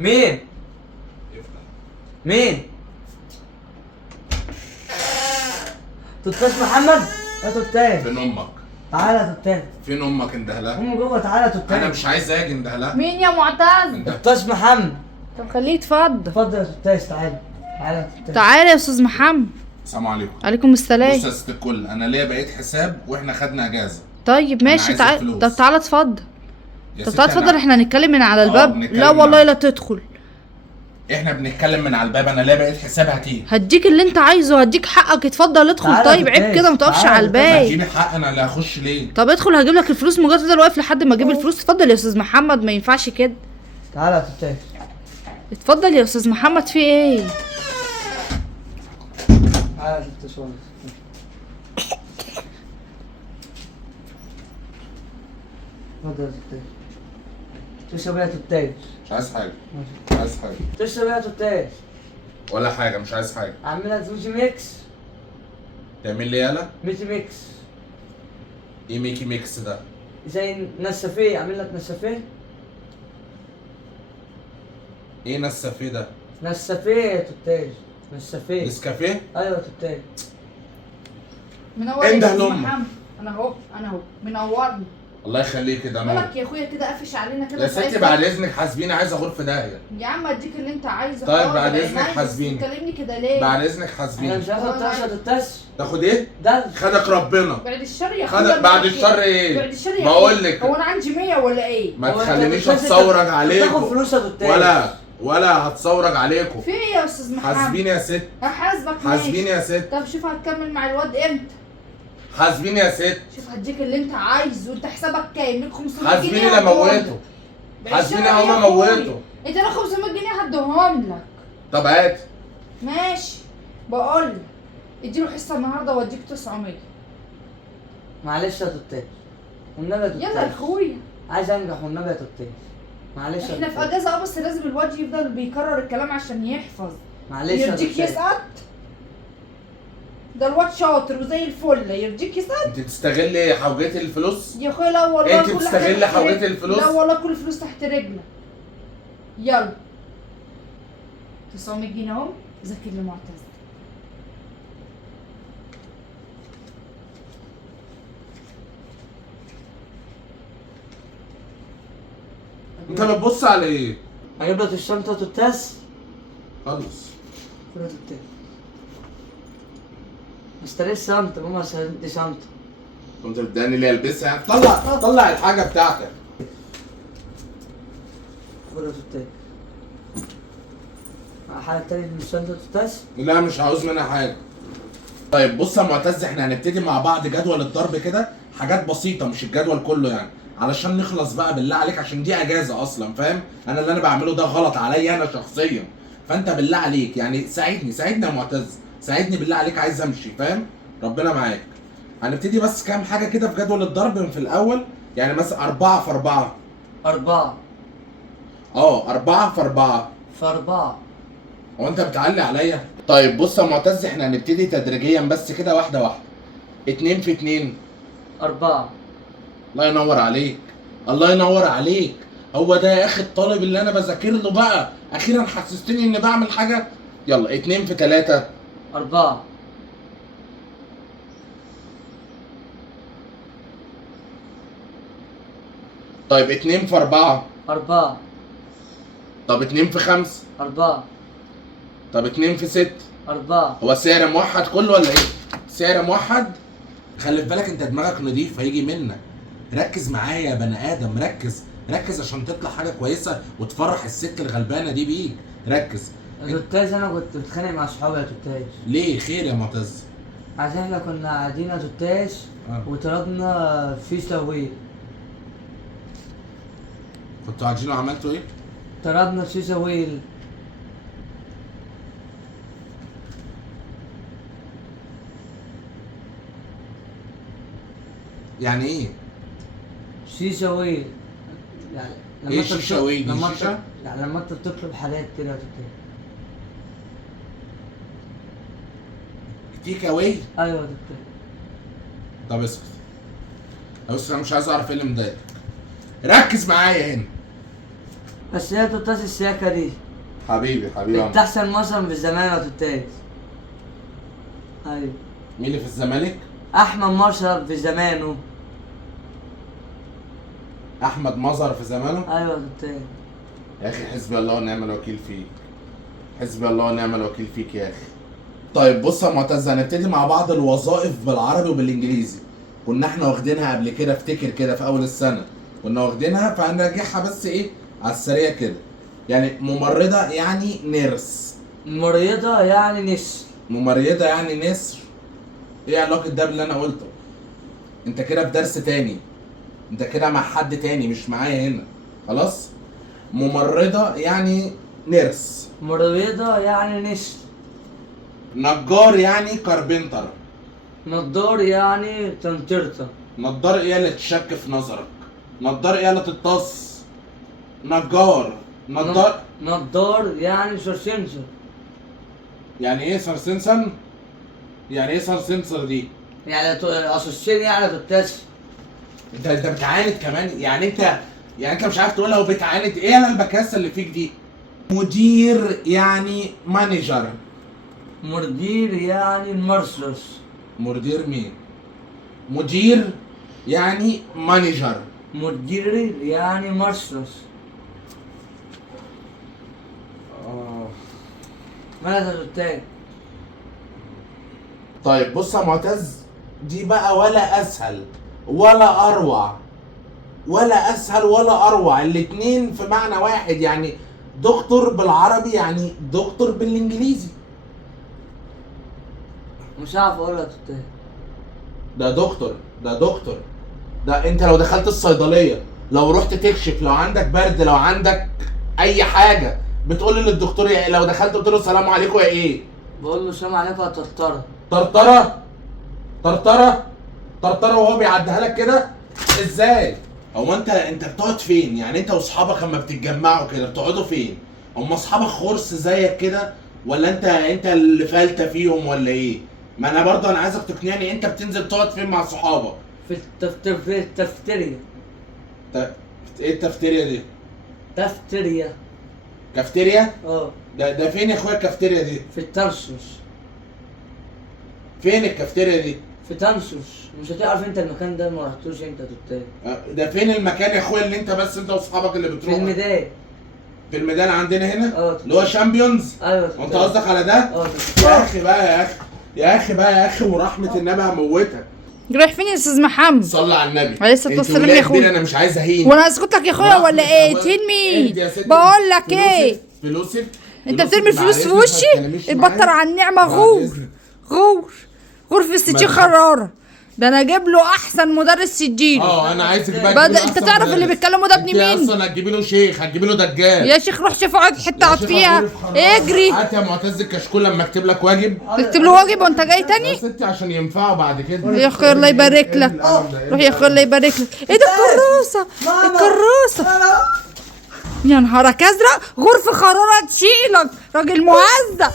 مين؟ مين؟ توتاش محمد؟ يا توتاش فين امك؟ تعالى يا توتاش. فين امك اندهلا؟ امي جوه، تعالى يا توتاش. انا مش عايز اجي اندهلا. مين يا معتز؟ توتاش محمد. طب خليه يتفضل. اتفضل يا توتاش، تعالى. تعالى يا توتاش. تعالى يا استاذ محمد. السلام عليكم. عليكم السلام. بص يا ست الكل، انا ليا بقيت حساب واحنا خدنا اجازه. طيب ماشي، عايز تعالى. الفلوس. طب تعالى اتفضل. يا طب ست تعالى اتفضل، احنا هنتكلم من على الباب. بنتكلم لا والله معاك. لا تدخل. احنا بنتكلم من على الباب، انا ليا بقيت حساب هتيجي. هديك اللي انت عايزه، هديك حقك، اتفضل ادخل. تعالى طيب يا عيب توتاش، كده، ما تقفش تعالى على يا توتاش. الباب. هتجيبي حق، انا اللي هخش ليه؟ طب ادخل هجيب لك الفلوس، مجرد تفضل واقف لحد ما اجيب الفلوس. اتفضل يا استاذ محمد، ما ينفعش كده. تعالى يا توتاش. اتفضل يا استاذ محمد، في ايه؟ تعالى يا توتاش والله. اتفضل يا توتاش. تشرب ايه يا توتاش؟ مش عايز حاجه. مش عايز حاجه تشرب ايه يا توتاش؟ ولا حاجه، مش عايز حاجه. اعملها زوجي ميكس. تعمل لي يالا؟ ميكي ميكس. ايه ميكي ميكس ده؟ زي نسافيه، اعمل لك نسافيه. ايه نسافيه ده؟ نسافيه يا توتاش، نسافيه. نسكافيه؟ ايوه يا توتاش. منور يا انده استاذ لأمك. محمد. انا اهو منورني. الله يخليك كده نور. مالك يا اخويا كده قافش علينا كده؟ يا ستي بعد اذنك حاسبيني، عايز اغور في داهيه. يا عم اديك اللي انت عايزه. طيب حاضر، بعد يا إذنك نايس. حاسبيني. بتكلمني كده ليه؟ بعد اذنك انا حاسبيني. مش هاخد طرش يا توتاش. تاخد ايه؟ ده خدك ربنا. بعد الشر يا اخويا. خدك بعد الشر بعد ايه؟ الشر يا بقول أخويا. لك هو انا عندي 100 ولا ايه؟ ما هو أنت تخلينيش توتاش اتثورج تاخد عليكم. فلوس يا توتاش. ولا هتصورج عليكم. في ايه يا استاذ محمد؟ حاسبيني يا ست. هحاسبك. حاسبيني يا ست. طب شوف هتكمل مع الواد امتى؟ حاسبيني يا ست. شوف هديك اللي انت عايزه. انت حسابك كام؟ من 500 جنيه. حاسبيني لما موته. حاسبيني هما موته. انت لو 500 جنيه هديهم لك. طب هات. ماشي. بقول لك اديله حصه النهارده واديك 900. معلش يا توتاش، والنبي يا توتاش. يلا يا اخويا. عايز انجح والنبي يا توتاش. معلش يا احنا في توتاش. اجازه بس لازم الواد يفضل بيكرر الكلام عشان يحفظ. معلش يا يرضيك توتاش. يسقط؟ ده الواد شاطر وزي الفل، يرضيك يسقط؟ انت بتستغلي حوجتي الفلوس؟ يا اخويا لا والله. انت كل بتستغلي حاجة تحت حوجتي رجلك. الفلوس؟ لا والله كل الفلوس تحت رجلك. يلا 900 جنيه اهو. ذاكر لمعتز. انت بتبص على ايه؟ هجيب لك الشنطه يا توتاش. خلص. خد يا توتاش. اشتريت شنطه، ماما اشتريت لي شنطه. كنت بتداني ليه البسها؟ طلع الحاجه بتاعتك. خد يا توتاش. مع حاجه تانية من الشنطه يا توتاش؟ لا مش عاوز منها حاجه. طيب بص يا معتز، احنا هنبتدي مع بعض جدول الضرب كده، حاجات بسيطه مش الجدول كله يعني، علشان نخلص بقى بالله عليك، عشان دي اجازه اصلا فاهم؟ انا اللي انا بعمله ده غلط عليا انا شخصيا، فانت بالله عليك يعني ساعدني يا معتز، ساعدني بالله عليك، عايز امشي فاهم؟ ربنا معاك. هنبتدي بس كام حاجه كده في جدول الضرب من في الاول، يعني مثلا 4 في 4. 4 4 في 4. في 4. هو انت بتعلي عليا؟ طيب بص يا معتز، احنا هنبتدي تدريجيا بس كده، واحده واحده. 2 في 2. 4. الله ينور عليك، الله ينور عليك. هو ده يا اخي الطالب اللي انا بذاكر له بقى، اخيرا حسستني اني بعمل حاجه. يلا 2 في 3. 4. طيب 2 في 4. 4. طب 2 في 5. 4. طب 2 في 6. 4. هو سعر موحد كله ولا ايه؟ سعر موحد؟ خلي في بالك انت دماغك نضيف، هيجي منك. ركز معايا يا بني ادم، ركز عشان تطلع حاجه كويسه وتفرح الست الغلبانه دي بيك. ركز. يا توتاش انا كنت بتخانق مع صحابي يا توتاش. ليه؟ خير يا معتز. عشان احنا كنا قاعدين يا توتاش وطلبنا فيش ويل. كنتوا قاعدين وعملتوا ايه؟ طلبنا فيش ويل. يعني ايه؟ شيشة ويل. يعني ايه انت شيشة ويل دي؟ لما شيشة؟ يعني لما انت بتطلب حاجات كده يا توتاش. تيك اواي؟ ايوه يا توتاش. طب اسكت. بص انا مش عايز اعرف ايه اللي مضايقك. ركز معايا هنا. بس هي توتاس السياكة دي حبيبي حبيبي. كانت احسن مصر في الزمان يا توتاس. ايوه. مين اللي في الزمالك؟ احمد مصر في زمانه. احمد مظهر في زمانه. ايوه يا توتاس. يا اخي حسبي الله ونعم الوكيل فيك. حسبي الله ونعم الوكيل فيك يا اخي. طيب بص يا معتز، هنبتدي مع بعض الوظائف بالعربي وبالانجليزي. كنا احنا واخدينها قبل كده، افتكر كده في اول السنه كنا واخدينها، فهنراجعها بس ايه على السريع كده. يعني ممرضه يعني نيرس. مريضة يعني نسر. ممرضه يعني نسر. ايه علاقه ده باللي انا قلته؟ انت كده في درس تاني، انت كده مع حد تاني مش معايا هنا. خلاص. ممرضه يعني نيرس. مريضة يعني نسر. نجار يعني كاربنتر. نضار يعني تنطرطة. نضار ايه اللي تشك في نظرك؟ نضار ايه اللي تتص؟ نجار. نضار يعني سرسنسر. يعني ايه سرسنسن؟ يعني ايه سرسنسر دي؟ يعني اسوسين يعني توتاس. انت بتعاند كمان، يعني انت مش عارف تقولها وبتعاند. ايه انا البكاسه اللي فيك دي؟ مدير يعني مانجر. مدير يعني مرسلس. مدير مين؟ مدير يعني مانجر. مدير يعني مرسلس. ماذا توتاس؟ طيب بص يا معتز، دي بقى ولا اسهل ولا اروع، ولا اسهل ولا اروع، الاتنين في معنى واحد. يعني دكتور بالعربي يعني دكتور بالانجليزي. مش عارف اقولها توتاس. ده دكتور، ده دكتور. ده انت لو دخلت الصيدليه، لو رحت تكشف، لو عندك برد، لو عندك اي حاجه، بتقول للدكتور يا ايه؟ لو دخلت قلت له السلام عليكم يا ايه؟ بقول له سلام عليكم يا طرطرة. طرطره. طرطره. طرطره وهو بيعديها لك كده ازاي؟ هو انت بتقعد فين؟ يعني انت واصحابك لما بتتجمعوا كده بتقعدوا فين؟ هم اصحابك خرس زيك كده، ولا انت اللي فالته فيهم ولا ايه؟ ما انا برضه انا عايزك تقنعني، انت بتنزل تقعد فين مع صحابك؟ في التفتريا. ايه التفتيريا دي؟ تفتريا. كافتيريا؟ اه. ده فين يا اخويا الكافتيريا دي؟ في التنسوس. فين الكافتيريا دي؟ في تنسوس. مش هتعرف انت المكان ده، ما رحتوش انت توتاس. ده فين المكان يا اخويا اللي انت بس انت واصحابك اللي في بتروحوا؟ الميدان. في الميدان عندنا هنا؟ اه. اللي هو شامبيونز؟ ايوه. وانت قصدك على ده؟ اه. يا اخي بقى يا اخي، يا اخي بقى يا اخي، ورحمه النبي هموتك. رايح فين يا استاذ محمد؟ صلي على النبي. عليه الصلاة والسلام يا اخويا. انا مش عايز اهين. وانا اسكت لك يا اخويا ولا ايه؟ تين مين؟ بقول لك ايه؟ فلوسك. انت بترمي الفلوس في وشي؟ اتبطر على النعمه. غور في السجين خراره. ده انا اجيب له احسن مدرس سجين. انا عايزك بقى انت تعرف اللي بيتكلموا ده ابن مين؟ انت اصلا هتجيبي له شيخ، هتجيبي له دجال. يا شيخ روح شوف اقعد حته اقعد فيها. اجري. هات يا معتز الكشكول لما اكتب لك واجب. تكتب له واجب وانت جاي تاني؟ يا ستي عشان ينفعه بعد كده. يا اخويا الله يبارك لك. روح يا اخويا الله يبارك لك. ايه ده الكروسه؟ الكروسه. يا نهارك ازرق. غرفه خراره تشيلك راجل مهزأ.